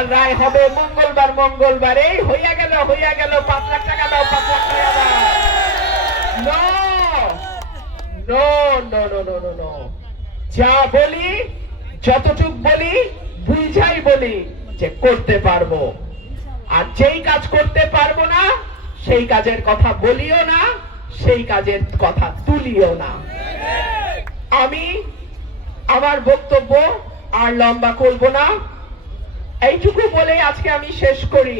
মঙ্গলবার রায় হবে, মঙ্গলবার মঙ্গলবার এই হইয়া গেল 5 লাখ টাকা দাও, 5 লাখ টাকা দাও। No no no no no no no, যা বলি যতটুক বলি বুঝাই বলি যে করতে পারবো, আর যেই কাজ করতে পারবো না সেই কাজের কথা বলিও না, সেই কাজের কথা তুলিও না। আমি আমার বক্তব্য আর লম্বা করব না, এইটুকু বলে আজকে আমি শেষ করি।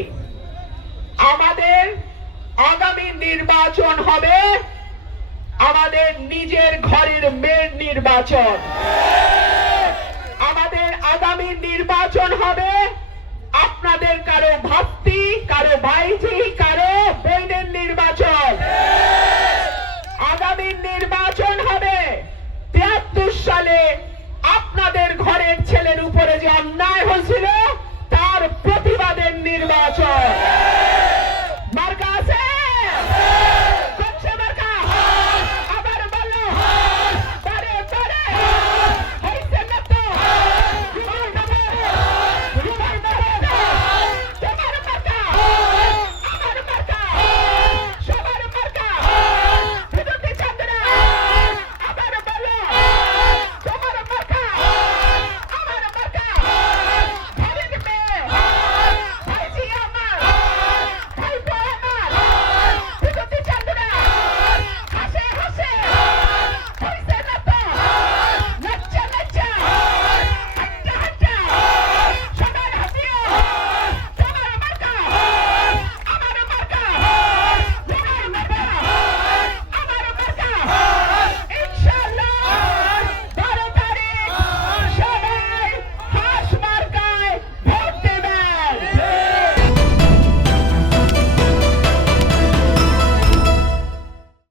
আমাদের আগামী নির্বাচন হবে আমাদের নিজের ঘরের মেয়ের নির্বাচন। আমাদের আগামী নির্বাচন হবে আপনাদের কারো ভাবতি, কারো ভাইঝি, কারো বোনের নির্বাচন। আগামী নির্বাচন হবে 73 সালে আপনাদের ঘরের ছেলের উপরে যে অন্যায় হয়েছিল